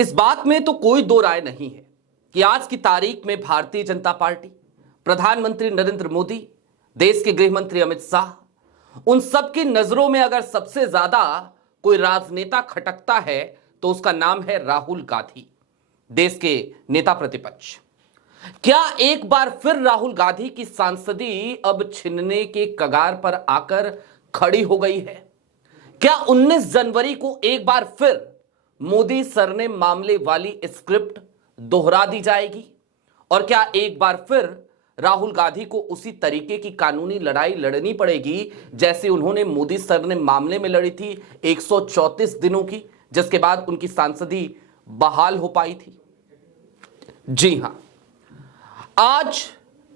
इस बात में तो कोई दो राय नहीं है कि आज की तारीख में भारतीय जनता पार्टी, प्रधानमंत्री नरेंद्र मोदी, देश के गृह मंत्री अमित शाह, उन सबकी नजरों में अगर सबसे ज्यादा कोई राजनेता खटकता है तो उसका नाम है राहुल गांधी, देश के नेता प्रतिपक्ष। क्या एक बार फिर राहुल गांधी की सांसदी अब छिनने के कगार पर आकर खड़ी हो गई है? क्या 19 जनवरी को एक बार फिर मोदी सरने मामले वाली स्क्रिप्ट दोहरा दी जाएगी? और क्या एक बार फिर राहुल गांधी को उसी तरीके की कानूनी लड़ाई लड़नी पड़ेगी जैसे उन्होंने मोदी सरने मामले में लड़ी थी 134 दिनों की, जिसके बाद उनकी सांसदी बहाल हो पाई थी? जी हां, आज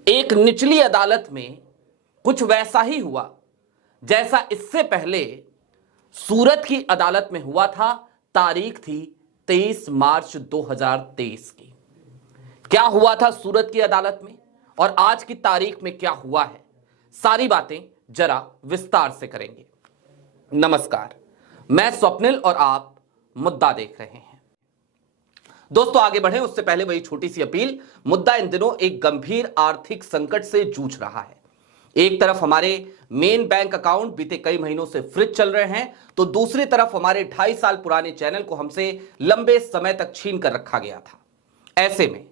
एक निचली अदालत में कुछ वैसा ही हुआ जैसा इससे पहले सूरत की अदालत में हुआ था। तारीख थी 23 मार्च 2023 की। क्या हुआ था सूरत की अदालत में और आज की तारीख में क्या हुआ है, सारी बातें जरा विस्तार से करेंगे। नमस्कार, मैं स्वप्निल और आप मुद्दा देख रहे हैं। दोस्तों, आगे बढ़ें उससे पहले वही छोटी सी अपील। मुद्दा इन दिनों एक गंभीर आर्थिक संकट से जूझ रहा है। एक तरफ हमारे मेन बैंक अकाउंट बीते कई महीनों से फ्रीज चल रहे हैं, तो दूसरी तरफ हमारे 2.5 साल पुराने चैनल को हमसे लंबे समय तक छीन कर रखा गया था। ऐसे में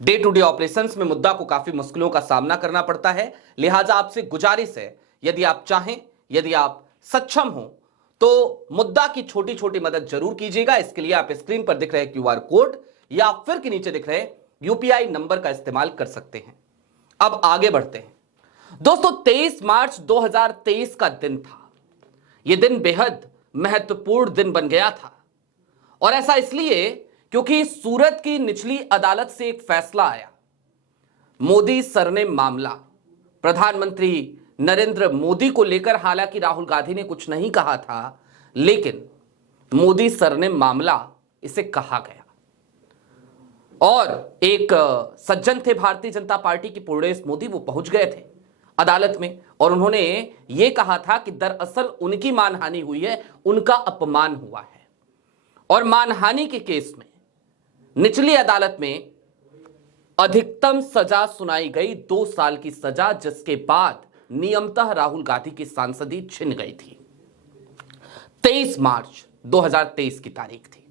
डे टू डे ऑपरेशंस में मुद्दा को काफी मुश्किलों का सामना करना पड़ता है। लिहाजा आपसे गुजारिश है, यदि आप चाहें, यदि आप सक्षम हो तो मुद्दा की छोटी छोटी मदद जरूर कीजिएगा। इसके लिए आप स्क्रीन पर दिख रहे क्यूआर कोड या फिर के नीचे दिख रहे यूपीआई नंबर का इस्तेमाल कर सकते हैं। अब आगे बढ़ते हैं। दोस्तों, 23 मार्च 2023 का दिन था। यह दिन बेहद महत्वपूर्ण दिन बन गया था, और ऐसा इसलिए क्योंकि सूरत की निचली अदालत से एक फैसला आया। मोदी सरने मामला, प्रधानमंत्री नरेंद्र मोदी को लेकर हालांकि राहुल गांधी ने कुछ नहीं कहा था, लेकिन मोदी सरने मामला इसे कहा गया। और एक सज्जन थे भारतीय जनता पार्टी की, पूर्णेश मोदी, वो पहुंच गए थे अदालत में और उन्होंने ये कहा था कि दरअसल उनकी मानहानि हुई है, उनका अपमान हुआ है। और मानहानि के केस में निचली अदालत में अधिकतम सजा सुनाई गई 2 साल की सजा, जिसके बाद नियमतः राहुल गांधी की सांसदी छिन गई थी। 23 मार्च 2023 की तारीख थी।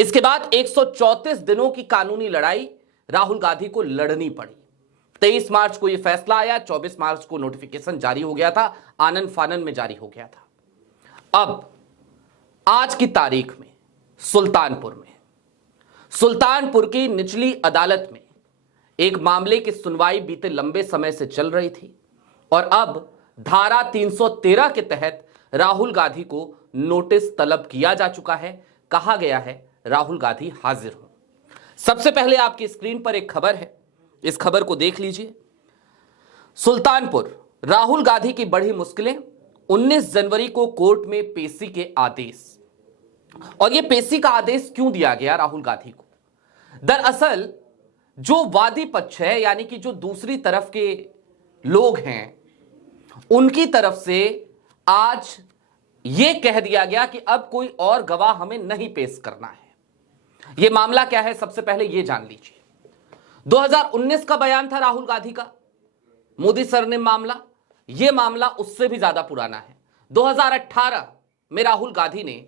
इसके बाद 134 दिनों की कानूनी लड़ाई राहुल गांधी को लड़नी पड़ी। 23 मार्च को यह फैसला आया, 24 मार्च को नोटिफिकेशन जारी हो गया था, आनन फानन में जारी हो गया था। अब आज की तारीख में सुल्तानपुर की निचली अदालत में एक मामले की सुनवाई बीते लंबे समय से चल रही थी, और अब धारा 313 के तहत राहुल गांधी को नोटिस तलब किया जा चुका है। कहा गया है राहुल गांधी हाजिर हो। सबसे पहले आपकी स्क्रीन पर एक खबर है, इस खबर को देख लीजिए। सुल्तानपुर, राहुल गांधी की बढ़ी मुश्किलें, 19 जनवरी को कोर्ट में पेशी के आदेश। और यह पेशी का आदेश क्यों दिया गया राहुल गांधी को? दरअसल जो वादी पक्ष है, यानी कि जो दूसरी तरफ के लोग हैं, उनकी तरफ से आज यह कह दिया गया कि अब कोई और गवाह हमें नहीं पेश करना है। यह मामला क्या है, सबसे पहले यह जान लीजिए। 2019 का बयान था राहुल गांधी का, मोदी सर ने मामला, यह मामला उससे भी ज्यादा पुराना है। 2018 में राहुल गांधी ने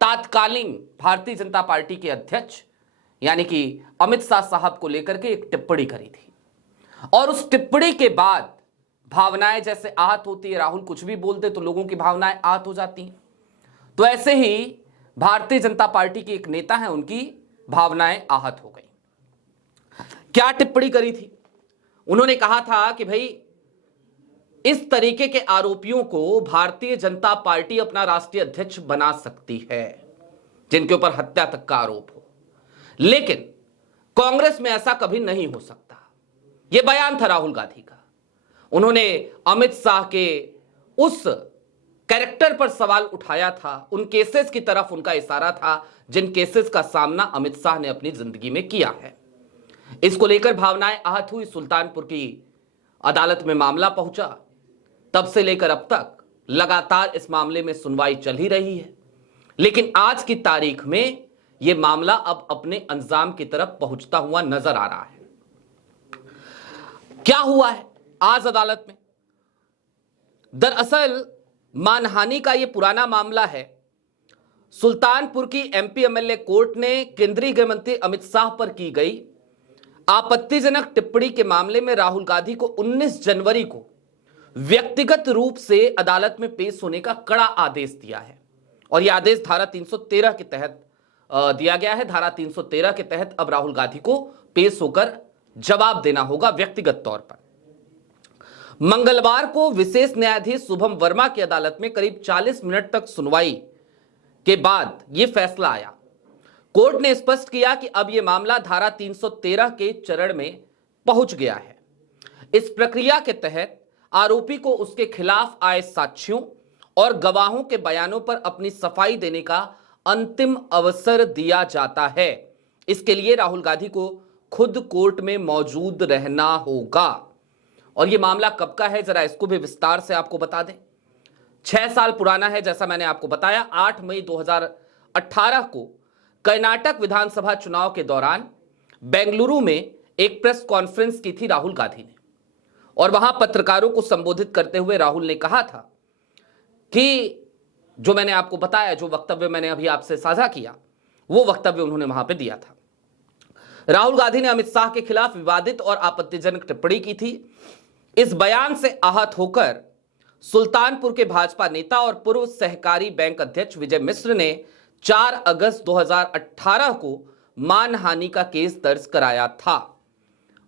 तात्कालीन भारतीय जनता पार्टी के अध्यक्ष यानी कि अमित शाह साहब को लेकर के एक टिप्पणी करी थी, और उस टिप्पणी के बाद भावनाएं जैसे आहत होती है, राहुल कुछ भी बोलते तो लोगों की भावनाएं आहत हो जाती हैं, तो ऐसे ही भारतीय जनता पार्टी के एक नेता हैं, उनकी भावनाएं आहत हो गई। क्या टिप्पणी करी थी? उन्होंने कहा था कि भाई इस तरीके के आरोपियों को भारतीय जनता पार्टी अपना राष्ट्रीय अध्यक्ष बना सकती है, जिनके ऊपर हत्या तक का आरोप हो, लेकिन कांग्रेस में ऐसा कभी नहीं हो सकता। यह बयान था राहुल गांधी का। उन्होंने अमित शाह के उस कैरेक्टर पर सवाल उठाया था, उन केसेस की तरफ उनका इशारा था जिन केसेस का सामना अमित शाह ने अपनी जिंदगी में किया है। इसको लेकर भावनाएं आहत हुई। सुल्तानपुर की अदालत में मामला पहुंचा। तब से लेकर अब तक लगातार इस मामले में सुनवाई चल ही रही है, लेकिन आज की तारीख में यह मामला अब अपने अंजाम की तरफ पहुंचता हुआ नजर आ रहा है। क्या हुआ है आज अदालत में? दरअसल मानहानि का यह पुराना मामला है। सुल्तानपुर की एमपी एमएलए कोर्ट ने केंद्रीय गृह मंत्री अमित शाह पर की गई आपत्तिजनक टिप्पणी के मामले में राहुल गांधी को 19 जनवरी को व्यक्तिगत रूप से अदालत में पेश होने का कड़ा आदेश दिया है। और यह आदेश धारा 313 के तहत दिया गया है। धारा 313 के तहत अब राहुल गांधी को पेश होकर जवाब देना होगा व्यक्तिगत तौर पर। मंगलवार को विशेष न्यायाधीश शुभम वर्मा की अदालत में करीब 40 मिनट तक सुनवाई के बाद यह फैसला आया। कोर्ट ने स्पष्ट किया कि अब यह मामला धारा 313 के चरण में पहुंच गया है। इस प्रक्रिया के तहत आरोपी को उसके खिलाफ आए साक्ष्यों और गवाहों के बयानों पर अपनी सफाई देने का अंतिम अवसर दिया जाता है। इसके लिए राहुल गांधी को खुद कोर्ट में मौजूद रहना होगा। और यह मामला कब का है, जरा इसको भी विस्तार से आपको बता दें। 6 साल पुराना है। जैसा मैंने आपको बताया, 8 मई 2018 को कर्नाटक विधानसभा चुनाव के दौरान बेंगलुरु में एक प्रेस कॉन्फ्रेंस की थी राहुल गांधी ने। और वहां पत्रकारों को संबोधित करते हुए राहुल ने कहा था कि जो मैंने आपको बताया, जो वक्तव्य मैंने अभी आपसे साझा किया, वो वक्तव्य उन्होंने वहां पे दिया था। राहुल गांधी ने अमित शाह के खिलाफ विवादित और आपत्तिजनक टिप्पणी की थी। इस बयान से आहत होकर सुल्तानपुर के भाजपा नेता और पूर्व सहकारी बैंक अध्यक्ष विजय मिश्र ने 4 अगस्त 2018 को मानहानि का केस दर्ज कराया था।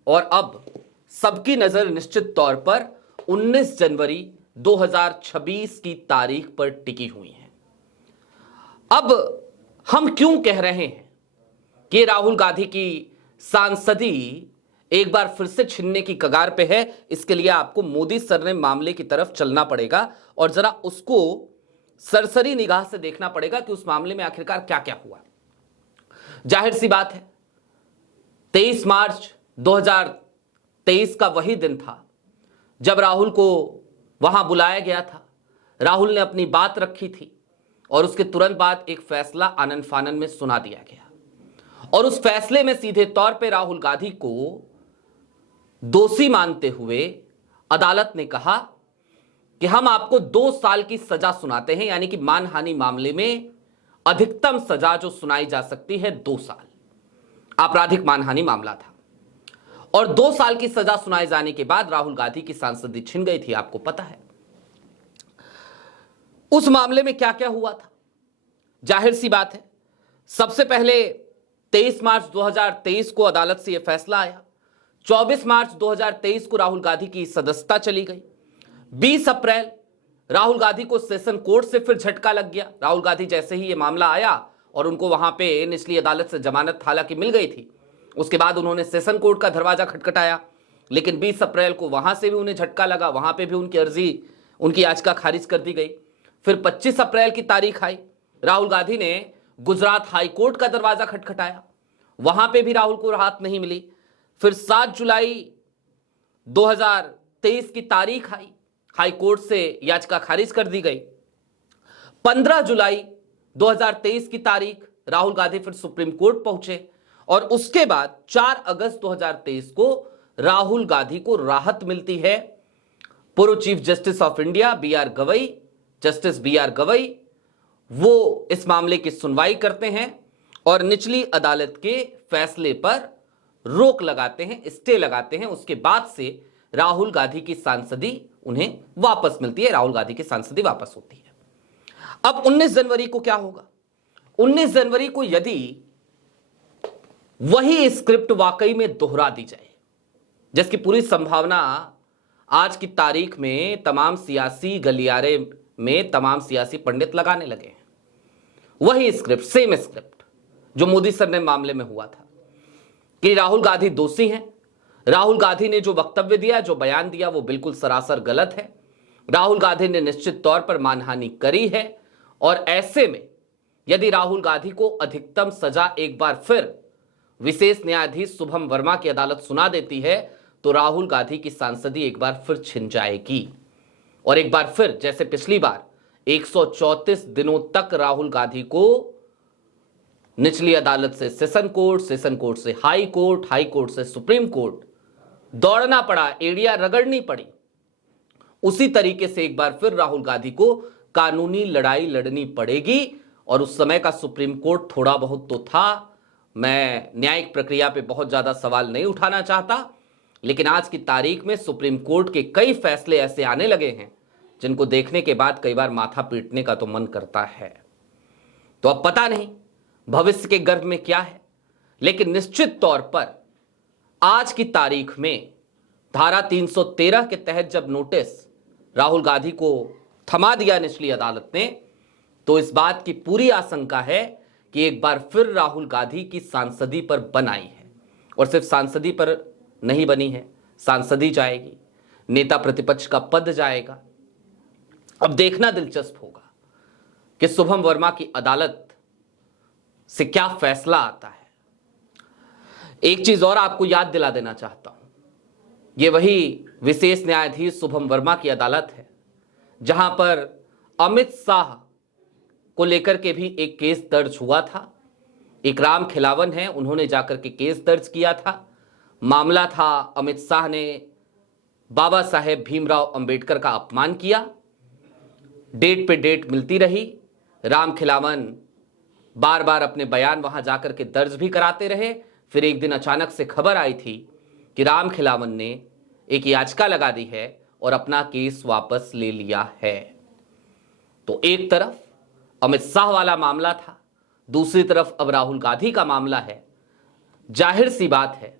और अब सबकी नजर निश्चित तौर पर 19 जनवरी 2026 की तारीख पर टिकी हुई है। अब हम क्यों कह रहे हैं कि राहुल गांधी की सांसदी एक बार फिर से छिनने की कगार पे है? इसके लिए आपको मोदी सर ने मामले की तरफ चलना पड़ेगा और जरा उसको सरसरी निगाह से देखना पड़ेगा कि उस मामले में आखिरकार क्या क्या हुआ। जाहिर सी बात है, 23 मार्च 2023 का वही दिन था जब राहुल को वहां बुलाया गया था। राहुल ने अपनी बात रखी थी और उसके तुरंत बाद एक फैसला आनन फानन में सुना दिया गया। और उस फैसले में सीधे तौर पे राहुल गांधी को दोषी मानते हुए अदालत ने कहा कि हम आपको 2 साल की सजा सुनाते हैं, यानी कि मानहानि मामले में अधिकतम सजा जो सुनाई जा सकती है 2 साल। आपराधिक मानहानि मामला था और 2 साल की सजा सुनाए जाने के बाद राहुल गांधी की सांसदी छिन गई थी, आपको पता है। उस मामले में क्या क्या हुआ था? जाहिर सी बात है, सबसे पहले 23 मार्च 2023 को अदालत से यह फैसला आया। 24 मार्च 2023 को राहुल गांधी की सदस्यता चली गई। 20 अप्रैल राहुल गांधी को सेशन कोर्ट से फिर झटका लग गया। राहुल गांधी जैसे ही यह मामला आया और उनको वहां पे निचली अदालत से जमानत हालांकि मिल गई थी, उसके बाद उन्होंने सेशन कोर्ट का दरवाजा खटखटाया। लेकिन 20 अप्रैल को वहां से भी उन्हें झटका लगा, वहां पे भी उनकी अर्जी, उनकी याचिका खारिज कर दी गई। फिर 25 अप्रैल की तारीख आई, राहुल गांधी ने गुजरात हाई कोर्ट का दरवाजा खटखटाया, वहां पे भी राहुल को राहत नहीं मिली। फिर 7 जुलाई 2023 की तारीख आई, हाई कोर्ट से याचिका खारिज कर दी गई। 15 जुलाई 2023 की तारीख, राहुल गांधी फिर सुप्रीम कोर्ट पहुंचे और उसके बाद 4 अगस्त 2023 को राहुल गांधी को राहत मिलती है। पूर्व chief justice of India BR Gavai, justice BR Gavai, वो इस मामले की सुनवाई करते हैं और निचली अदालत के फैसले पर रोक लगाते हैं, स्टे लगाते हैं। उसके बाद से राहुल गांधी की सांसदी उन्हें वापस मिलती है, राहुल गांधी की सांसदी वापस होती है। अब 19 जनवरी को क्या होगा? 19 जनवरी को यदि वही स्क्रिप्ट वाकई में दोहरा दी जाए, जिसकी पूरी संभावना आज की तारीख में तमाम सियासी गलियारे में तमाम सियासी पंडित लगाने लगे हैं, वही स्क्रिप्ट, सेम स्क्रिप्ट जो मोदी सर ने मामले में हुआ था कि राहुल गांधी दोषी हैं, राहुल गांधी ने जो वक्तव्य दिया, जो बयान दिया, वो बिल्कुल सरासर गलत है, राहुल गांधी ने निश्चित तौर पर मानहानि करी है। और ऐसे में यदि राहुल गांधी को अधिकतम सजा एक बार फिर विशेष न्यायाधीश शुभम वर्मा की अदालत सुना देती है तो राहुल गांधी की सांसदी एक बार फिर छिन जाएगी। और एक बार फिर जैसे पिछली बार 134 दिनों तक राहुल गांधी को निचली अदालत से सेशन कोर्ट से हाई कोर्ट से सुप्रीम कोर्ट दौड़ना पड़ा, एड़ियां रगड़नी पड़ी। उसी तरीके से एक बार फिर राहुल गांधी को कानूनी लड़ाई लड़नी पड़ेगी। और उस समय का सुप्रीम कोर्ट थोड़ा बहुत तो था, मैं न्यायिक प्रक्रिया पे बहुत ज्यादा सवाल नहीं उठाना चाहता, लेकिन आज की तारीख में सुप्रीम कोर्ट के कई फैसले ऐसे आने लगे हैं जिनको देखने के बाद कई बार माथा पीटने का तो मन करता है। तो अब पता नहीं भविष्य के गर्भ में क्या है, लेकिन निश्चित तौर पर आज की तारीख में धारा 313 के तहत जब नोटिस राहुल गांधी को थमा दिया निचली अदालत ने, तो इस बात की पूरी आशंका है कि एक बार फिर राहुल गांधी की सांसदी पर बन आई है। और सिर्फ सांसदी पर नहीं बनी है, सांसदी जाएगी, नेता प्रतिपक्ष का पद जाएगा। अब देखना दिलचस्प होगा कि शुभम वर्मा की अदालत से क्या फैसला आता है। एक चीज और आपको याद दिला देना चाहता हूं, यह वही विशेष न्यायाधीश शुभम वर्मा की अदालत है जहां पर अमित शाह को लेकर के भी एक केस दर्ज हुआ था। एक राम खिलावन है, उन्होंने जाकर के केस दर्ज किया था। मामला था अमित शाह ने बाबा साहेब भीमराव अंबेडकर का अपमान किया। डेट पे डेट मिलती रही, राम खिलावन बार बार अपने बयान वहां जाकर के दर्ज भी कराते रहे। फिर एक दिन अचानक से खबर आई थी कि राम खिलावन ने एक याचिका लगा दी है और अपना केस वापस ले लिया है। तो एक तरफ अमित शाह वाला मामला था, दूसरी तरफ अब राहुल गांधी का मामला है। जाहिर सी बात है,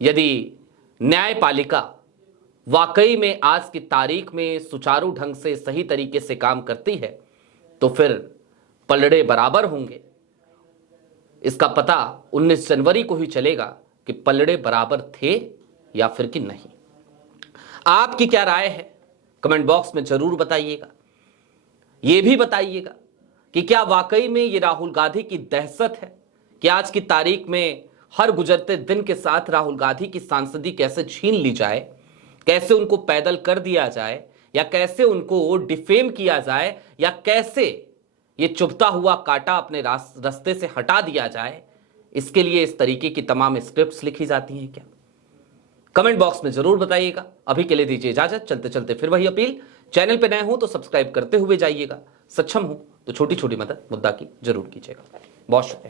यदि न्यायपालिका वाकई में आज की तारीख में सुचारू ढंग से सही तरीके से काम करती है तो फिर पलड़े बराबर होंगे। इसका पता 19 जनवरी को ही चलेगा कि पलड़े बराबर थे या फिर कि नहीं। आपकी क्या राय है कमेंट बॉक्स में जरूर बताइएगा। यह भी बताइएगा कि क्या वाकई में ये राहुल गांधी की दहशत है कि आज की तारीख में हर गुजरते दिन के साथ राहुल गांधी की सांसदी कैसे छीन ली जाए, कैसे उनको पैदल कर दिया जाए, या कैसे उनको डिफेम किया जाए, या कैसे ये चुभता हुआ कांटा अपने रास्ते से हटा दिया जाए। इसके लिए इस तरीके की तमाम स्क्रिप्ट्स लिखी जाती हैं क्या? कमेंट बॉक्स में जरूर बताइएगा। अभी के लिए दीजिए इजाजत। चलते चलते फिर वही अपील, चैनल पे नए हो तो सब्सक्राइब करते हुए जाइएगा, सक्षम हो तो छोटी छोटी मदद मुद्दा की जरूर कीजिएगा। बहुत शुक्रिया।